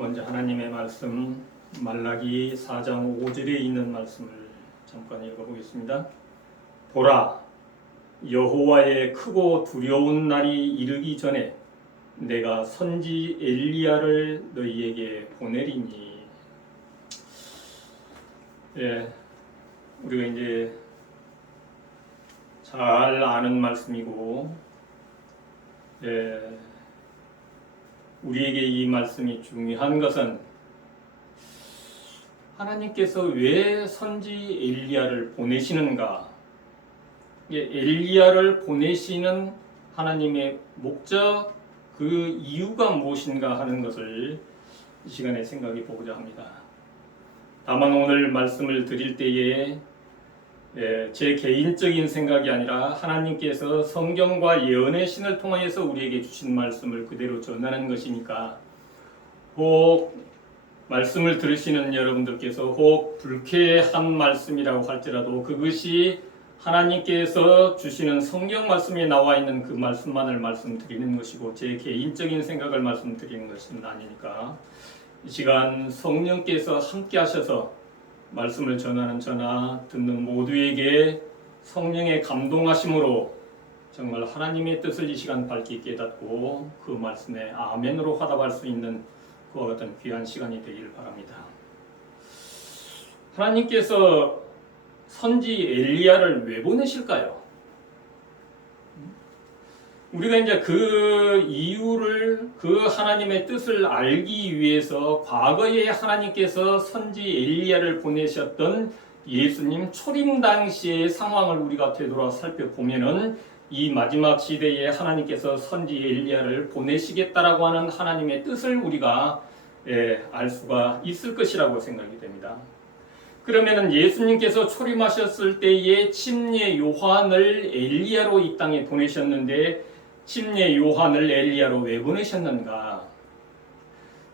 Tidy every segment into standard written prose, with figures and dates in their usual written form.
먼저 하나님의 말씀 말라기 4장 5절에 있는 말씀을 잠깐 읽어보겠습니다. 보라, 여호와의 크고 두려운 날이 이르기 전에 내가 선지 엘리야를 너희에게 보내리니. 우리가 이제 잘 아는 말씀이고, 우리에게 이 말씀이 중요한 것은 하나님께서 왜 선지 엘리야를 보내시는가, 엘리야를 보내시는 하나님의 목적, 그 이유가 무엇인가 하는 것을 이 시간에 생각해 보고자 합니다. 다만 오늘 말씀을 드릴 때에 제 개인적인 생각이 아니라 하나님께서 성경과 예언의 신을 통하여서 우리에게 주신 말씀을 그대로 전하는 것이니까, 혹 말씀을 들으시는 여러분들께서 혹 불쾌한 말씀이라고 할지라도 그것이 하나님께서 주시는 성경 말씀에 나와 있는 그 말씀만을 말씀드리는 것이고, 제 개인적인 생각을 말씀드리는 것은 아니니까 이 시간 성령께서 함께 하셔서 말씀을 전하는 저나 듣는 모두에게 성령의 감동하심으로 정말 하나님의 뜻을 이 시간 밝게 깨닫고 그 말씀에 아멘으로 화답할 수 있는 그와 같은 귀한 시간이 되기를 바랍니다. 하나님께서 선지 엘리야를 왜 보내실까요? 우리가 이제 그 이유를, 그 하나님의 뜻을 알기 위해서 과거에 하나님께서 선지 엘리야를 보내셨던 예수님 초림 당시의 상황을 우리가 되돌아 살펴보면은 이 마지막 시대에 하나님께서 선지 엘리야를 보내시겠다라고 하는 하나님의 뜻을 우리가 알 수가 있을 것이라고 생각이 됩니다. 그러면은 예수님께서 초림하셨을 때에 침례 요한을 엘리야로 이 땅에 보내셨는데, 침례 요한을 엘리야로 왜 보내셨는가?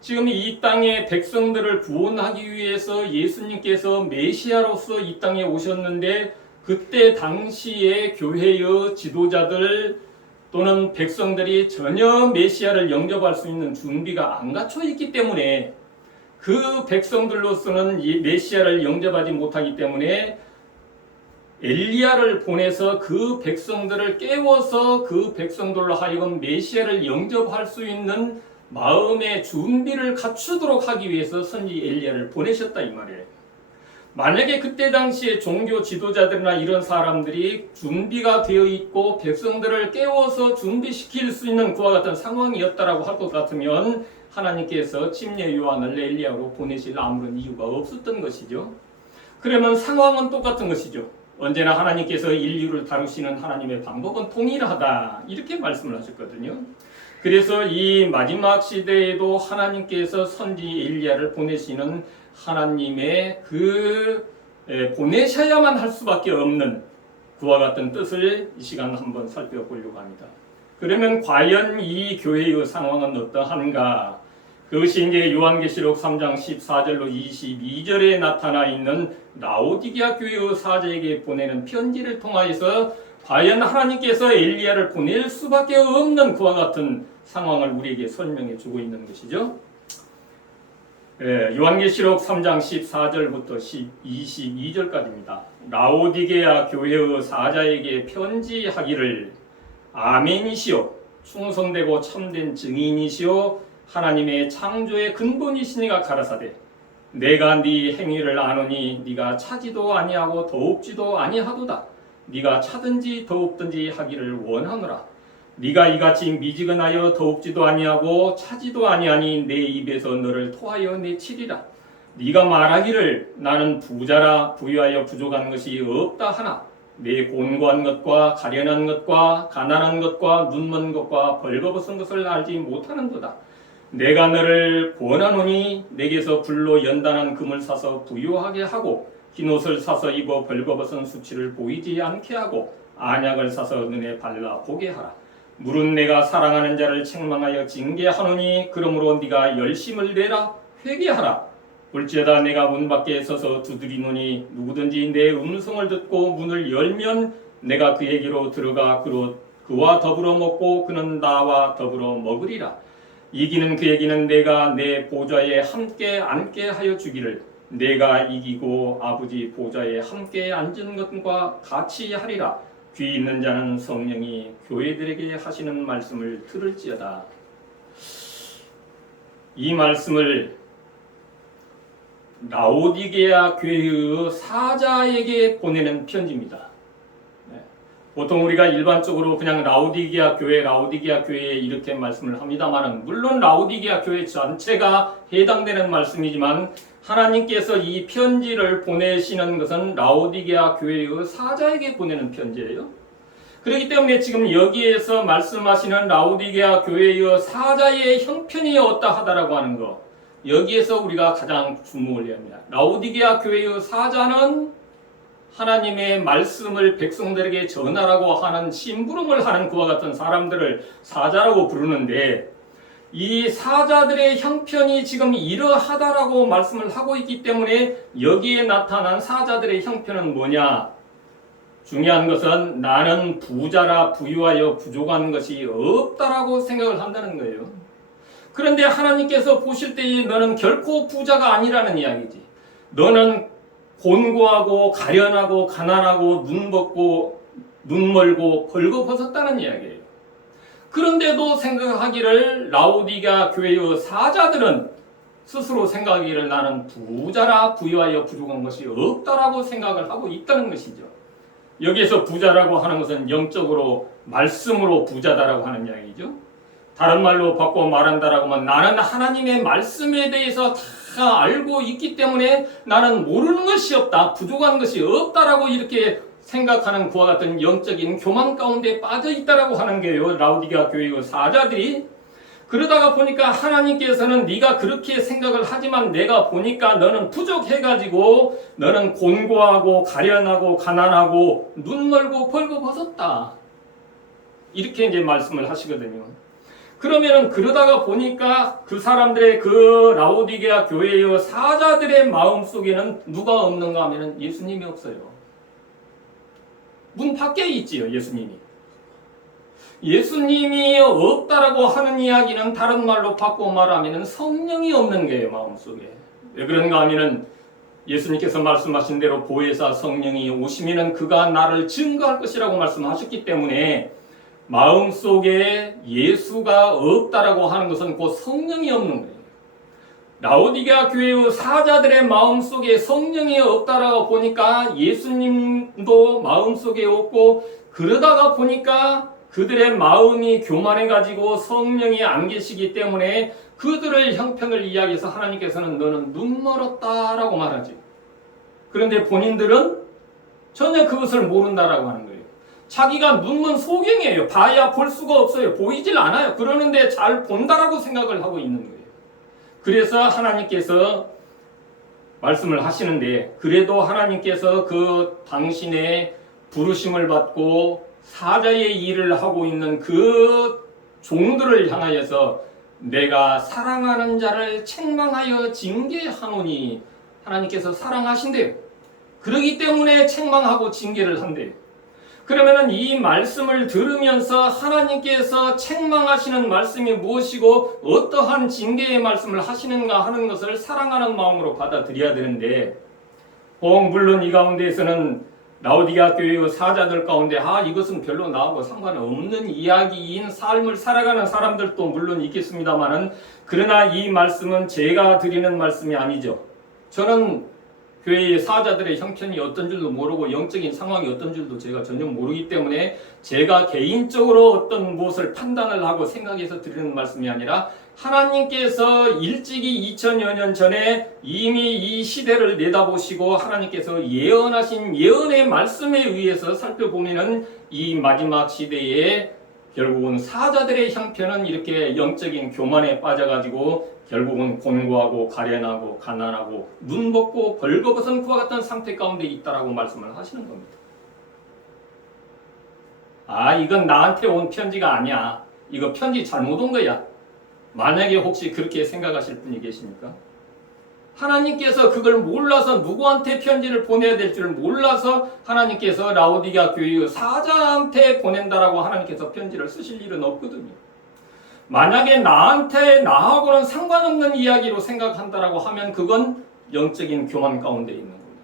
지금 이 땅의 백성들을 구원하기 위해서 예수님께서 메시아로서 이 땅에 오셨는데, 그때 당시에 교회의 지도자들 또는 백성들이 전혀 메시아를 영접할 수 있는 준비가 안 갖춰 있기 때문에, 그 백성들로서는 이 메시아를 영접하지 못하기 때문에 엘리야를 보내서 그 백성들을 깨워서 그 백성들로 하여금 메시아를 영접할 수 있는 마음의 준비를 갖추도록 하기 위해서 선지 엘리야를 보내셨다 이 말이에요. 만약에 그때 당시에 종교 지도자들이나 이런 사람들이 준비가 되어 있고 백성들을 깨워서 준비시킬 수 있는 그와 같은 상황이었다라고 할 것 같으면 하나님께서 침례 요한을 엘리야로 보내실 아무런 이유가 없었던 것이죠. 그러면 상황은 똑같은 것이죠. 언제나 하나님께서 인류를 다루시는 하나님의 방법은 동일하다, 이렇게 말씀을 하셨거든요. 그래서 이 마지막 시대에도 하나님께서 선지 엘리야를 보내시는 하나님의 보내셔야만 할 수밖에 없는 그와 같은 뜻을 이 시간 한번 살펴보려고 합니다. 그러면 과연 이 교회의 상황은 어떠한가? 그것이 이제 요한계시록 3장 14절로 22절에 나타나 있는 라오디게아 교회의 사제에게 보내는 편지를 통하여서 과연 하나님께서 엘리야를 보낼 수밖에 없는 그와 같은 상황을 우리에게 설명해 주고 있는 것이죠. 요한계시록 3장 14절부터 22절까지입니다. 라오디게아 교회의 사자에게 편지하기를, 아멘이시오, 충성되고 참된 증인이시오, 하나님의 창조의 근본이시니가 가라사대, 내가 네 행위를 아노니 네가 차지도 아니하고 더웁지도 아니하도다. 네가 차든지 더웁든지 하기를 원하노라. 네가 이같이 미지근하여 더웁지도 아니하고 차지도 아니하니 내 입에서 너를 토하여 내치리라. 네가 말하기를 나는 부자라 부유하여 부족한 것이 없다 하나 내 곤고한 것과 가련한 것과 가난한 것과 눈먼 것과 벌거벗은 것을 알지 못하는도다. 내가 너를 권하노니 내게서 불로 연단한 금을 사서 부유하게 하고 흰옷을 사서 입어 벌거벗은 수치를 보이지 않게 하고 안약을 사서 눈에 발라 보게 하라. 물은 내가 사랑하는 자를 책망하여 징계하노니 그러므로 네가 열심을 내라 회개하라. 볼지어다 내가 문 밖에 서서 두드리노니 누구든지 내 음성을 듣고 문을 열면 내가 그에게로 들어가 그와 더불어 먹고 그는 나와 더불어 먹으리라. 이기는 그에게는 내가 내 보좌에 함께 앉게 하여 주기를 내가 이기고 아버지 보좌에 함께 앉은 것과 같이 하리라. 귀 있는 자는 성령이 교회들에게 하시는 말씀을 들을지어다. 이 말씀을 라오디게아 교회의 사자에게 보내는 편지입니다. 보통 우리가 일반적으로 그냥 라오디게아 교회에 이렇게 말씀을 합니다만, 물론 라오디게아 교회 전체가 해당되는 말씀이지만 하나님께서 이 편지를 보내시는 것은 라오디게아 교회의 사자에게 보내는 편지예요. 그렇기 때문에 지금 여기에서 말씀하시는 라오디게아 교회의 사자의 형편이 어떠하다라고 하는 것, 여기에서 우리가 가장 주목을 해야 합니다. 라오디게아 교회의 사자는 하나님의 말씀을 백성들에게 전하라고 하는 심부름을 하는 그와 같은 사람들을 사자라고 부르는데, 이 사자들의 형편이 지금 이러하다라고 말씀을 하고 있기 때문에 여기에 나타난 사자들의 형편은 뭐냐? 중요한 것은 나는 부자라 부유하여 부족한 것이 없다라고 생각을 한다는 거예요. 그런데 하나님께서 보실 때에 너는 결코 부자가 아니라는 이야기지. 너는 곤고하고 가련하고 가난하고 눈 멀고 벌거벗었다는 이야기예요. 그런데도 생각하기를 라오디게아 교회의 사자들은 스스로 생각하기를 나는 부자라 부유하여 부족한 것이 없다라고 생각을 하고 있다는 것이죠. 여기에서 부자라고 하는 것은 영적으로 말씀으로 부자다라고 하는 이야기죠. 다른 말로 바꿔 말한다라고 하면 나는 하나님의 말씀에 대해서 다 알고 있기 때문에 나는 모르는 것이 없다, 부족한 것이 없다라고 이렇게 생각하는 그와 같은 영적인 교만 가운데 빠져 있다라고 하는 게요, 라오디게아 교회의 사자들이. 그러다가 보니까 하나님께서는 네가 그렇게 생각을 하지만 내가 보니까 너는 부족해가지고 너는 곤고하고 가련하고 가난하고 눈 멀고 벌거벗었다, 이렇게 이제 말씀을 하시거든요. 그러면은 그러다가 보니까 그 사람들의 그 라오디게아 교회의 사자들의 마음 속에는 누가 없는가 하면은 예수님이 없어요. 문 밖에 있지요, 예수님이. 예수님이 없다라고 하는 이야기는 다른 말로 바꿔 말하면 성령이 없는 거예요, 마음속에. 왜 그런가 하면은 예수님께서 말씀하신 대로 보혜사 성령이 오시면은 그가 나를 증거할 것이라고 말씀하셨기 때문에 마음속에 예수가 없다라고 하는 것은 곧 성령이 없는 거예요. 라오디게아 교회의 사자들의 마음속에 성령이 없다라고 보니까 예수님도 마음속에 없고, 그러다가 보니까 그들의 마음이 교만해가지고 성령이 안 계시기 때문에 그들의 형편을 이야기해서 하나님께서는 너는 눈 멀었다라고 말하죠. 그런데 본인들은 전혀 그것을 모른다라고 하는 거예요. 자기가 눈먼 소경이에요. 봐야 볼 수가 없어요. 보이질 않아요. 그러는데 잘 본다라고 생각을 하고 있는 거예요. 그래서 하나님께서 말씀을 하시는데, 그래도 하나님께서 그 당신의 부르심을 받고 사자의 일을 하고 있는 그 종들을 향하여서 내가 사랑하는 자를 책망하여 징계하노니, 하나님께서 사랑하신대요. 그러기 때문에 책망하고 징계를 한대요. 그러면은 이 말씀을 들으면서 하나님께서 책망하시는 말씀이 무엇이고 어떠한 징계의 말씀을 하시는가 하는 것을 사랑하는 마음으로 받아들여야 되는데, 물론 이 가운데에서는 라오디게아 교회의 사자들 가운데 이것은 별로 나하고 상관없는 이야기인 삶을 살아가는 사람들도 물론 있겠습니다만은, 그러나 이 말씀은 제가 드리는 말씀이 아니죠. 저는 교회의 사자들의 형편이 어떤 줄도 모르고 영적인 상황이 어떤 줄도 제가 전혀 모르기 때문에 제가 개인적으로 어떤 무엇을 판단을 하고 생각해서 드리는 말씀이 아니라, 하나님께서 일찍이 2000여 년 전에 이미 이 시대를 내다보시고 하나님께서 예언하신 예언의 말씀에 의해서 살펴보면은 이 마지막 시대에 결국은 사자들의 형편은 이렇게 영적인 교만에 빠져가지고 결국은 곤고하고 가련하고 가난하고 눈 벗고 벌거벗은 그와 같은 상태 가운데 있다라고 말씀을 하시는 겁니다. 이건 나한테 온 편지가 아니야. 이거 편지 잘못 온 거야. 만약에 혹시 그렇게 생각하실 분이 계십니까? 하나님께서 그걸 몰라서 누구한테 편지를 보내야 될 줄 몰라서 하나님께서 라오디게아 교회의 사자한테 보낸다라고 하나님께서 편지를 쓰실 일은 없거든요. 만약에 나하고는 상관없는 이야기로 생각한다라고 하면 그건 영적인 교만 가운데 있는 겁니다.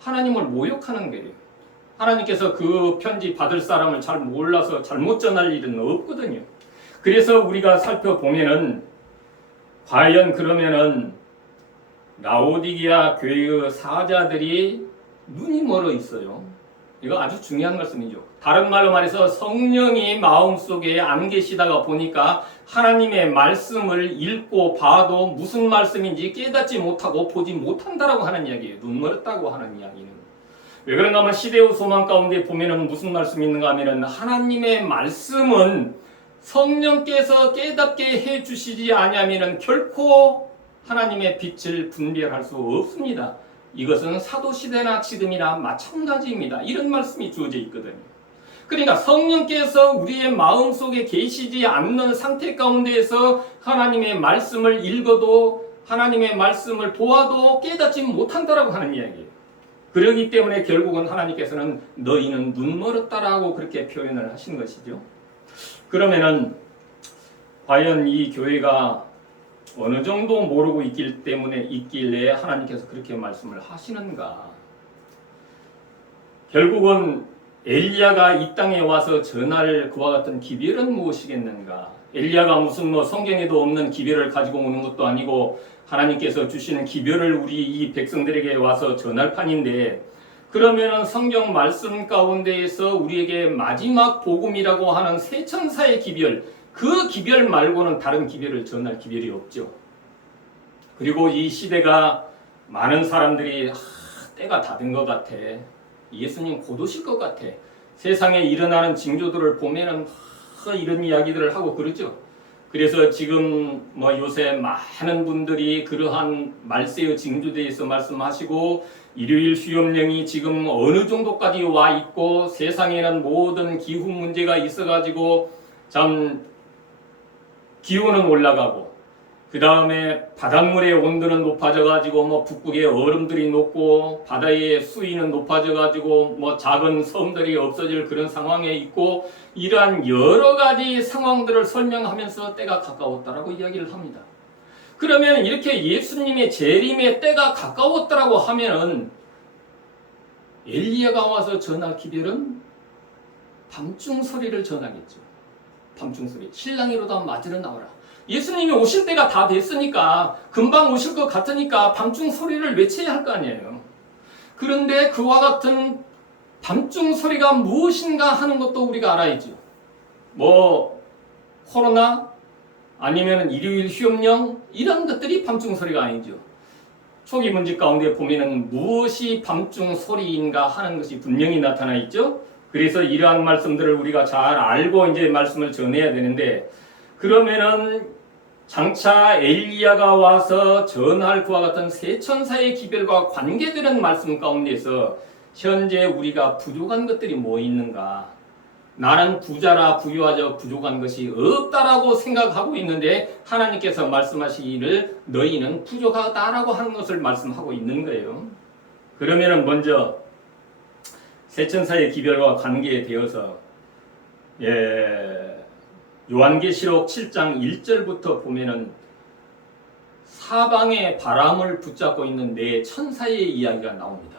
하나님을 모욕하는 거예요. 하나님께서 그 편지 받을 사람을 잘 몰라서 잘못 전할 일은 없거든요. 그래서 우리가 살펴보면은 과연 그러면은 라오디게아 교회의 사자들이 눈이 멀어 있어요. 이거 아주 중요한 말씀이죠. 다른 말로 말해서 성령이 마음속에 안 계시다가 보니까 하나님의 말씀을 읽고 봐도 무슨 말씀인지 깨닫지 못하고 보지 못한다라고 하는 이야기예요. 눈 멀었다고 하는 이야기는. 왜 그런가 하면 시대의 소망 가운데 보면은 무슨 말씀이 있는가 하면은 하나님의 말씀은 성령께서 깨닫게 해주시지 아니하면은 결코 하나님의 빛을 분별할 수 없습니다. 이것은 사도시대나 지금이나 마찬가지입니다. 이런 말씀이 주어져 있거든요. 그러니까 성령께서 우리의 마음속에 계시지 않는 상태 가운데에서 하나님의 말씀을 읽어도 하나님의 말씀을 보아도 깨닫지 못한다라고 하는 이야기예요. 그렇기 때문에 결국은 하나님께서는 너희는 눈 멀었다라고 그렇게 표현을 하신 것이죠. 그러면은 과연 이 교회가 어느 정도 모르고 있길래 하나님께서 그렇게 말씀을 하시는가? 결국은 엘리야가 이 땅에 와서 전할 그와 같은 기별은 무엇이겠는가? 엘리야가 무슨 성경에도 없는 기별을 가지고 오는 것도 아니고 하나님께서 주시는 기별을 우리 이 백성들에게 와서 전할 판인데, 그러면은 성경 말씀 가운데에서 우리에게 마지막 복음이라고 하는 새 천사의 기별, 그 기별 말고는 다른 기별을 전할 기별이 없죠. 그리고 이 시대가 많은 사람들이 때가 다 된 것 같아, 예수님 곧 오실 것 같아, 세상에 일어나는 징조들을 보면은 이런 이야기들을 하고 그러죠. 그래서 지금 요새 많은 분들이 그러한 말세의 징조에 대해서 말씀하시고, 일요일 수염령이 지금 어느 정도까지 와 있고, 세상에는 모든 기후 문제가 있어가지고 참 기온은 올라가고, 그 다음에 바닷물의 온도는 높아져가지고 북극의 얼음들이 녹고 바다의 수위는 높아져가지고 작은 섬들이 없어질 그런 상황에 있고, 이러한 여러 가지 상황들을 설명하면서 때가 가까웠다라고 이야기를 합니다. 그러면 이렇게 예수님의 재림의 때가 가까웠다라고 하면은 엘리야가 와서 전할 기별은 밤중 소리를 전하겠죠. 밤중 소리. 신랑이로다 맞으러 나오라. 예수님이 오실 때가 다 됐으니까, 금방 오실 것 같으니까 밤중 소리를 외쳐야 할 거 아니에요. 그런데 그와 같은 밤중 소리가 무엇인가 하는 것도 우리가 알아야죠. 코로나 아니면 일요일 휴업령 이런 것들이 밤중 소리가 아니죠. 초기 문제 가운데 보면은 무엇이 밤중 소리인가 하는 것이 분명히 나타나 있죠. 그래서 이러한 말씀들을 우리가 잘 알고 이제 말씀을 전해야 되는데, 그러면은 장차 엘리야가 와서 전할 그와 같은 새 천사의 기별과 관계되는 말씀 가운데서 현재 우리가 부족한 것들이 뭐 있는가? 나는 부자라 부유하여 부족한 것이 없다라고 생각하고 있는데 하나님께서 말씀하시기를 너희는 부족하다라고 하는 것을 말씀하고 있는 거예요. 그러면은 먼저 새 천사의 기별과 관계되어서 요한계시록 7장 1절부터 보면은 사방에 바람을 붙잡고 있는 네 천사의 이야기가 나옵니다.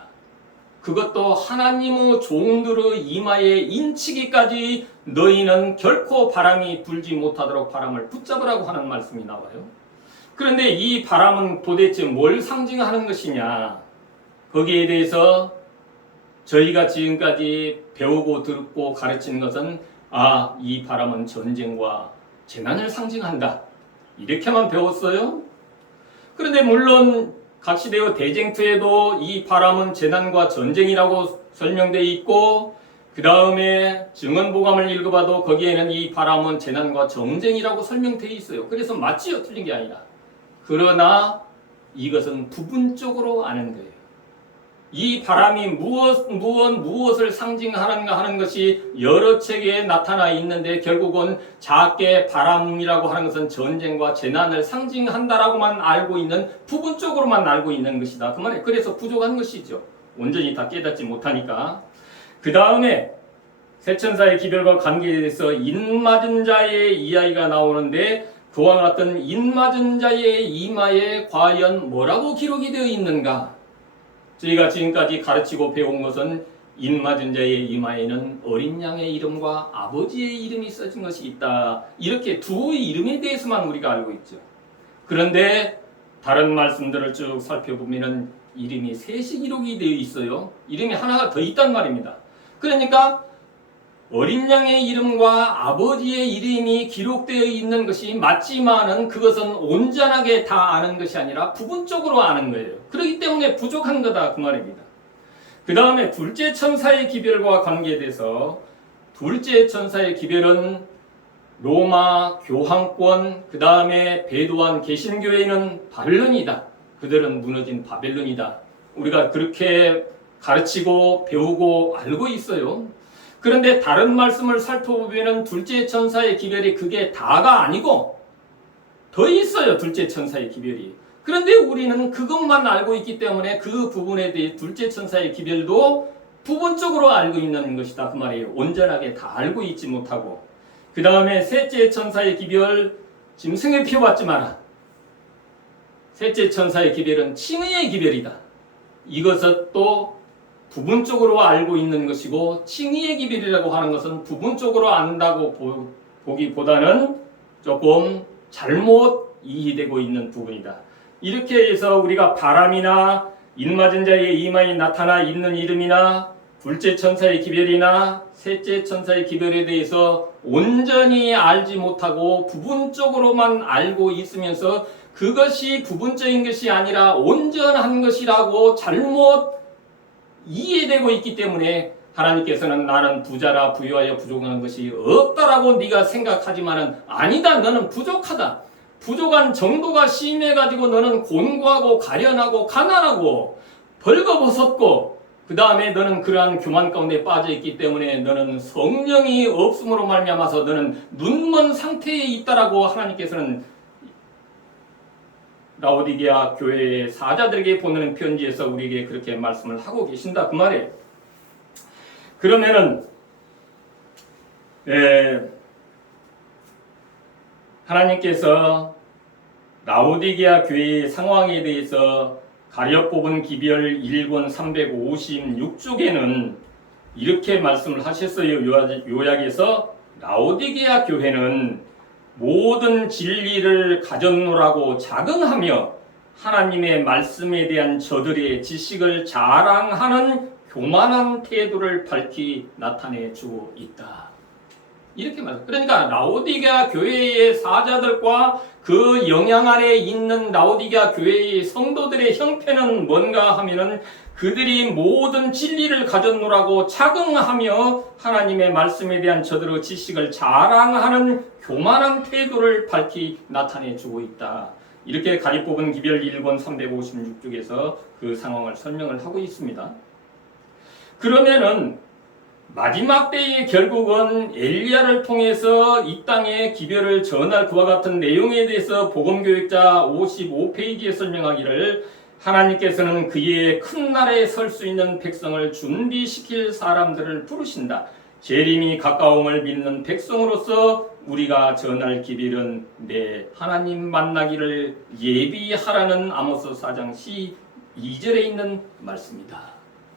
그것도 하나님의 종들의 이마에 인치기까지 너희는 결코 바람이 불지 못하도록 바람을 붙잡으라고 하는 말씀이 나와요. 그런데 이 바람은 도대체 뭘 상징하는 것이냐? 거기에 대해서 저희가 지금까지 배우고 듣고 가르치는 것은 이 바람은 전쟁과 재난을 상징한다, 이렇게만 배웠어요. 그런데 물론 각시대의 대쟁투에도 이 바람은 재난과 전쟁이라고 설명되어 있고, 그 다음에 증언보감을 읽어봐도 거기에는 이 바람은 재난과 전쟁이라고 설명되어 있어요. 그래서 맞지요, 틀린 게 아니라. 그러나 이것은 부분적으로 아는 거예요. 이 바람이 무엇을 상징하는가 하는 것이 여러 책에 나타나 있는데, 결국은 작게 바람이라고 하는 것은 전쟁과 재난을 상징한다라고만 알고 있는, 부분적으로만 알고 있는 것이다, 그 말이에요. 그래서 부족한 것이죠. 온전히 다 깨닫지 못하니까. 그 다음에 세 천사의 기별과 관계에 대해서 인맞은 자의 이야기가 나오는데 그와 같은 인맞은 자의 이마에 과연 뭐라고 기록이 되어 있는가? 저희가 지금까지 가르치고 배운 것은 인맞은 자의 이마에는 어린 양의 이름과 아버지의 이름이 써진 것이 있다. 이렇게 두 이름에 대해서만 우리가 알고 있죠. 그런데 다른 말씀들을 쭉 살펴보면 이름이 셋이 기록이 되어 있어요. 이름이 하나가 더 있단 말입니다. 그러니까 어린 양의 이름과 아버지의 이름이 기록되어 있는 것이 맞지만은 그것은 온전하게 다 아는 것이 아니라 부분적으로 아는 거예요. 그렇기 때문에 부족한 거다 그 말입니다. 그 다음에 둘째 천사의 기별과 관계돼서 둘째 천사의 기별은 로마 교황권, 그 다음에 배도한 개신교회는 바벨론이다. 그들은 무너진 바벨론이다. 우리가 그렇게 가르치고 배우고 알고 있어요. 그런데 다른 말씀을 살펴보면 둘째 천사의 기별이 그게 다가 아니고 더 있어요. 둘째 천사의 기별이. 그런데 우리는 그것만 알고 있기 때문에 그 부분에 대해 둘째 천사의 기별도 부분적으로 알고 있는 것이다 그 말이에요. 온전하게 다 알고 있지 못하고. 그 다음에 셋째 천사의 기별, 짐승의 피 받지 마라. 셋째 천사의 기별은 칭의의 기별이다. 이것은 또 부분적으로 알고 있는 것이고, 칭의의 기별이라고 하는 것은 부분적으로 안다고 보기보다는 조금 잘못 이해되고 있는 부분이다. 이렇게 해서 우리가 바람이나 인맞은 자의 이마에 나타나 있는 이름이나 둘째 천사의 기별이나 셋째 천사의 기별에 대해서 온전히 알지 못하고 부분적으로만 알고 있으면서 그것이 부분적인 것이 아니라 온전한 것이라고 잘못 이해되고 있기 때문에 하나님께서는 나는 부자라 부유하여 부족한 것이 없다라고 네가 생각하지만은 아니다. 너는 부족하다. 부족한 정도가 심해가지고 너는 곤고하고 가련하고 가난하고 벌거벗었고 그 다음에 너는 그러한 교만 가운데 빠져있기 때문에 너는 성령이 없음으로 말미암아서 너는 눈먼 상태에 있다라고 하나님께서는 라오디게아 교회의 사자들에게 보내는 편지에서 우리에게 그렇게 말씀을 하고 계신다 그 말이에요. 그러면은 하나님께서 라오디게아 교회의 상황에 대해서 가려 뽑은 기별 1권 356쪽에는 이렇게 말씀을 하셨어요. 요약해서 라오디게아 교회는 모든 진리를 가졌노라고 자긍하며 하나님의 말씀에 대한 저들의 지식을 자랑하는 교만한 태도를 밝히 나타내주고 있다. 이렇게 말해요. 그러니까 라오디게아 교회의 사자들과 그 영향 아래 있는 라오디게아 교회의 성도들의 형편은 뭔가 하면은 그들이 모든 진리를 가졌노라고 자긍하며 하나님의 말씀에 대한 저들의 지식을 자랑하는 교만한 태도를 밝히 나타내주고 있다. 이렇게 가리 뽑은 기별 1권 356쪽에서 그 상황을 설명을 하고 있습니다. 그러면은 마지막 때에 결국은 엘리야를 통해서 이 땅에 기별을 전할 그와 같은 내용에 대해서 복음교육자 55페이지에 설명하기를 하나님께서는 그의 큰 날에 설 수 있는 백성을 준비시킬 사람들을 부르신다. 재림이 가까움을 믿는 백성으로서 우리가 전할 기별은 내 하나님 만나기를 예비하라는 아모스 4장 12절에 있는 말씀이다.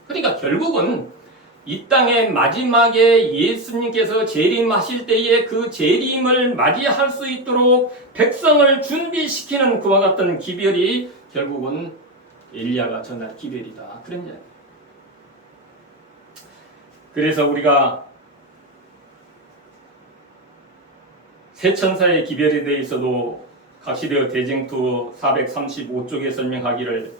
그러니까 결국은 이 땅의 마지막에 예수님께서 재림하실 때에 그 재림을 맞이할 수 있도록 백성을 준비시키는 그와 같은 기별이 결국은 엘리야가 전할 기별이다. 그런 이야기. 그래서 우리가 세 천사의 기별에 대해서도 각시되어 대쟁투 435쪽에 설명하기를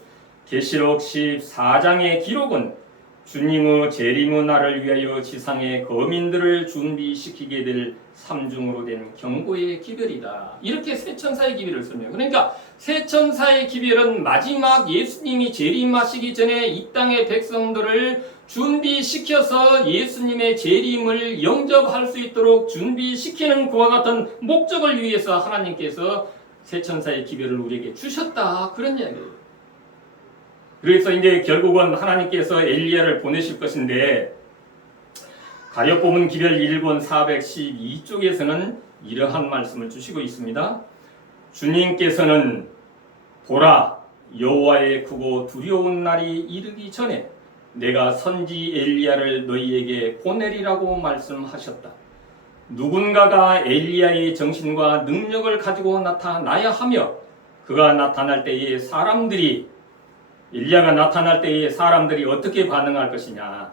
계시록 14장의 기록은 주님의 재림의 날을 위하여 지상의 거민들을 준비시키게 될 삼중으로 된 경고의 기별이다. 이렇게 세 천사의 기별을 설명해요. 그러니까 세 천사의 기별은 마지막 예수님이 재림하시기 전에 이 땅의 백성들을 준비시켜서 예수님의 재림을 영접할 수 있도록 준비시키는 그와 같은 목적을 위해서 하나님께서 세 천사의 기별을 우리에게 주셨다. 그런 이야기예요. 그래서 이제 결국은 하나님께서 엘리야를 보내실 것인데 가역 부분 기별 1권 412쪽에서는 이러한 말씀을 주시고 있습니다. 주님께서는 보라 여호와의 크고 두려운 날이 이르기 전에 내가 선지 엘리야를 너희에게 보내리라고 말씀하셨다. 누군가가 엘리야의 정신과 능력을 가지고 나타나야 하며 그가 나타날 때에 엘리야가 나타날 때에 사람들이 어떻게 반응할 것이냐.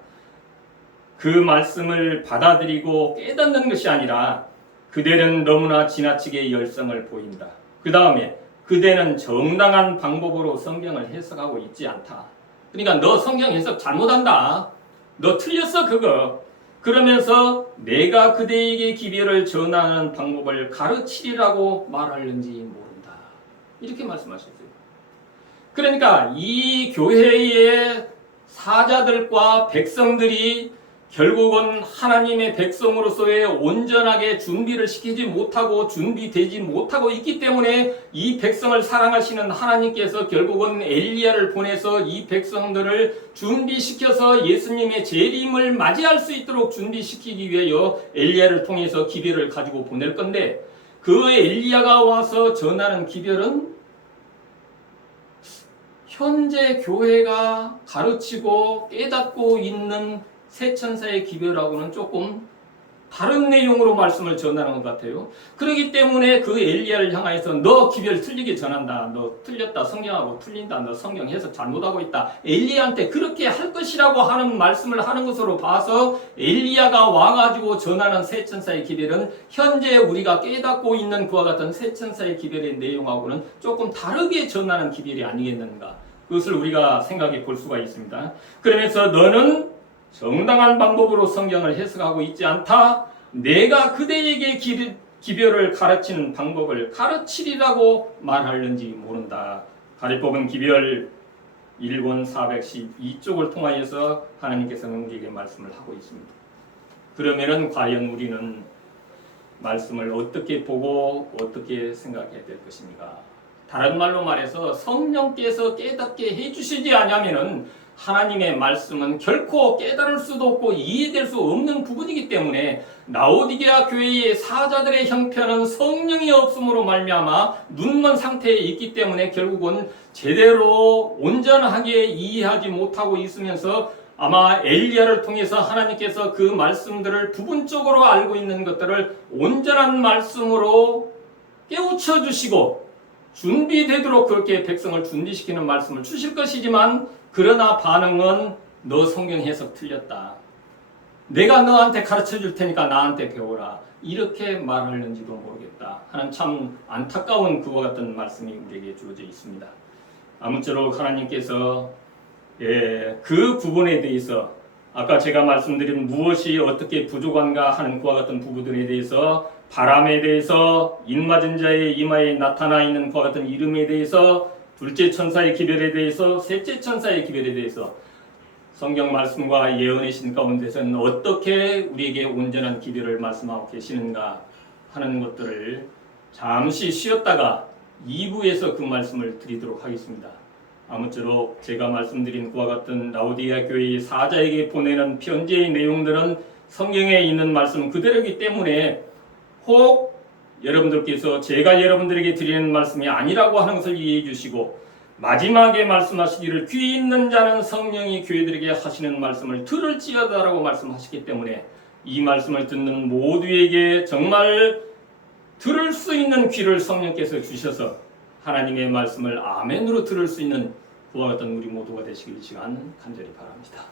그 말씀을 받아들이고 깨닫는 것이 아니라 그대는 너무나 지나치게 열성을 보인다. 그 다음에 그대는 정당한 방법으로 성경을 해석하고 있지 않다. 그러니까 너 성경 해석 잘못한다. 너 틀렸어 그거. 그러면서 내가 그대에게 기별을 전하는 방법을 가르치리라고 말하는지 모른다. 이렇게 말씀하셨어요. 그러니까 이 교회의 사자들과 백성들이 결국은 하나님의 백성으로서의 온전하게 준비를 시키지 못하고 준비되지 못하고 있기 때문에 이 백성을 사랑하시는 하나님께서 결국은 엘리야를 보내서 이 백성들을 준비시켜서 예수님의 재림을 맞이할 수 있도록 준비시키기 위하여 엘리야를 통해서 기별을 가지고 보낼 건데 그 엘리야가 와서 전하는 기별은 현재 교회가 가르치고 깨닫고 있는 새 천사의 기별하고는 조금 다른 내용으로 말씀을 전하는 것 같아요. 그렇기 때문에 그 엘리야를 향해서 너 기별 틀리게 전한다. 너 틀렸다. 성경하고 틀린다. 너 성경 해석 잘못하고 있다. 엘리야한테 그렇게 할 것이라고 하는 말씀을 하는 것으로 봐서 엘리야가 와가지고 전하는 새 천사의 기별은 현재 우리가 깨닫고 있는 그와 같은 새 천사의 기별의 내용하고는 조금 다르게 전하는 기별이 아니겠는가. 그것을 우리가 생각해 볼 수가 있습니다. 그러면서 너는 정당한 방법으로 성경을 해석하고 있지 않다. 내가 그대에게 기별을 가르치는 방법을 가르치리라고 말하는지 모른다. 가리 뽑은 기별 1권 412쪽을 통하여서 하나님께서는 우리에게 말씀을 하고 있습니다. 그러면은 과연 우리는 말씀을 어떻게 보고 어떻게 생각해야 될 것입니까? 다른 말로 말해서 성령께서 깨닫게 해주시지 않으면은 하나님의 말씀은 결코 깨달을 수도 없고 이해될 수 없는 부분이기 때문에 라오디게아 교회의 사자들의 형편은 성령이 없음으로 말미암아 눈먼 상태에 있기 때문에 결국은 제대로 온전하게 이해하지 못하고 있으면서 아마 엘리야를 통해서 하나님께서 그 말씀들을 부분적으로 알고 있는 것들을 온전한 말씀으로 깨우쳐 주시고 준비되도록 그렇게 백성을 준비시키는 말씀을 주실 것이지만 그러나 반응은 너 성경 해석 틀렸다. 내가 너한테 가르쳐 줄 테니까 나한테 배워라. 이렇게 말하는지도 모르겠다 하는 참 안타까운 그와 같은 말씀이 우리에게 주어져 있습니다. 아무쪼록 하나님께서 그 부분에 대해서 아까 제가 말씀드린 무엇이 어떻게 부족한가 하는 그와 같은 부분들에 대해서 바람에 대해서 인맞은 자의 이마에 나타나 있는 그와 같은 이름에 대해서 둘째 천사의 기별에 대해서 셋째 천사의 기별에 대해서 성경 말씀과 예언의 신 가운데서는 어떻게 우리에게 온전한 기별을 말씀하고 계시는가 하는 것들을 잠시 쉬었다가 2부에서 그 말씀을 드리도록 하겠습니다. 아무쪼록 제가 말씀드린 그와 같은 라오디게아 교회의 사자에게 보내는 편지의 내용들은 성경에 있는 말씀 그대로이기 때문에 혹 여러분들께서 제가 여러분들에게 드리는 말씀이 아니라고 하는 것을 이해해 주시고 마지막에 말씀하시기를 귀 있는 자는 성령이 교회들에게 하시는 말씀을 들을지어다라고 말씀하시기 때문에 이 말씀을 듣는 모두에게 정말 들을 수 있는 귀를 성령께서 주셔서 하나님의 말씀을 아멘으로 들을 수 있는 그와 같은 우리 모두가 되시길 이 시간 간절히 바랍니다.